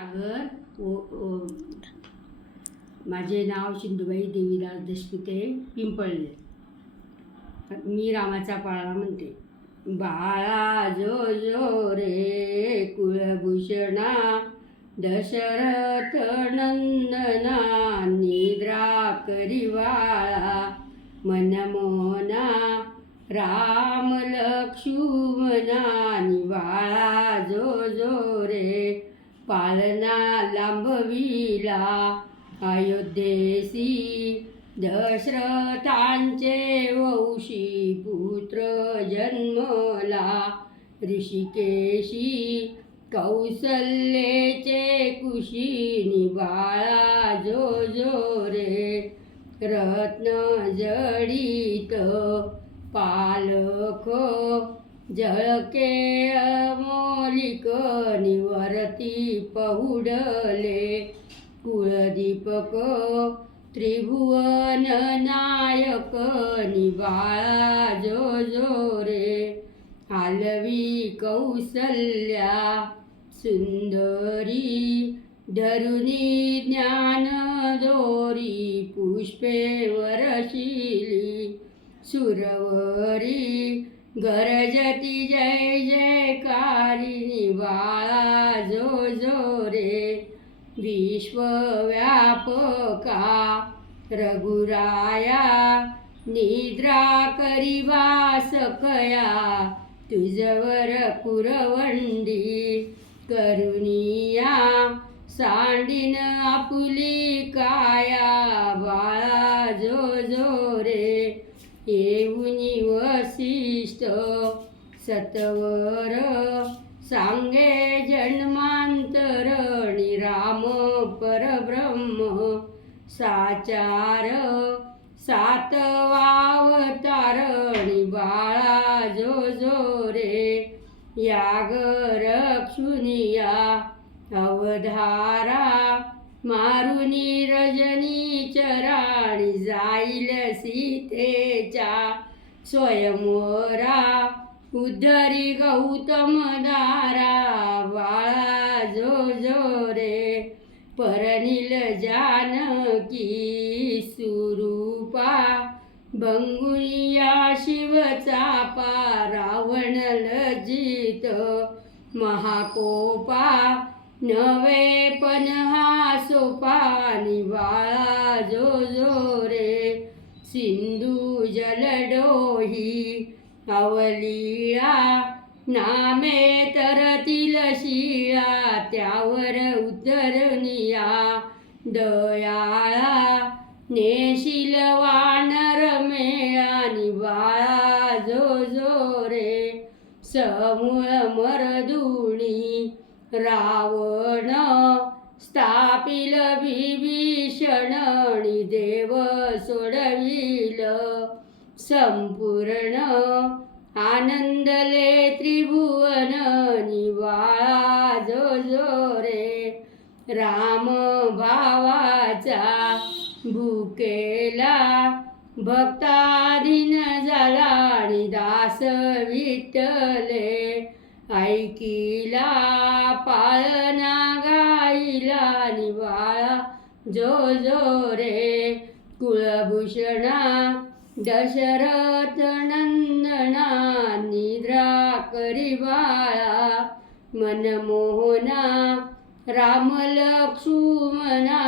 सागर माझे नाव सिंधुबाई देवीदास देशपिते पिंपळले. मी रामाचा पाळा म्हणते. बाळा जो जो रे कुलभूषणा दशरथ नंदना निद्रा करी वाळा मनमोहना राम लक्ष्मणा निवाळा जो जो रे पालना लांबविला अयोध्येसी दशरथांचे वंशी पुत्र जन्मला ऋषिकेशी कौसल्येचे कुशी निवाळा जो जो रे रत्न जडित पालख झळके अमोलिक निवर्ती पहुडले कुळदीपक त्रिभुवन नायक निवाळा जो जो रे हालवी कौसल्या सुंदरी धरुणी ज्ञान दोरी पुष्पे वरशिली सुरवरी गरजती जय जयकारी निवाळा जो जो रे विश्वव्यापका रघुराया निद्रा करिवा सकया तुझवर पुरवंडी करुणिया सांडीन आपुली काया बाळा जो जो रे येऊनी वसिष्ठ सत्वर सांगे जन्मांतर राम परब्रह्म साचार सातवावतारणी बाळा जो जो रे याग रक्षुनिया अवधारा मारुनी रजनी चराणी जाईल सीतेच्या स्वयंवरा उद्धरी गौतम दारा बाळा जो जो रे परनिल जानकी सुरूपा भंगुनिया शिवचापा रावण लज्जित महाकोपा नवे पण हा सोपा निवाळा जो जो रे सिंधू जलडोही अवलीळा नामे तरतील शिळा त्यावर उतरनिया दयाळा नेशील वानर मेळा निवाळा जो जो रे समूळ मरदुणी रावण स्थापिल विभीषण देव सोडविल संपूर्ण आनंदले त्रिभुवन निवाळा जो जो रे राम भावाचा भुकेला भक्ताधीन झाला आणि दास विठ्ठले ऐकिला पाळना गाईला निवाळा जो जो रे कुलभूषणा दशरथ नंदना निद्रा करी बाळा मनमोहना राम लक्ष्मणा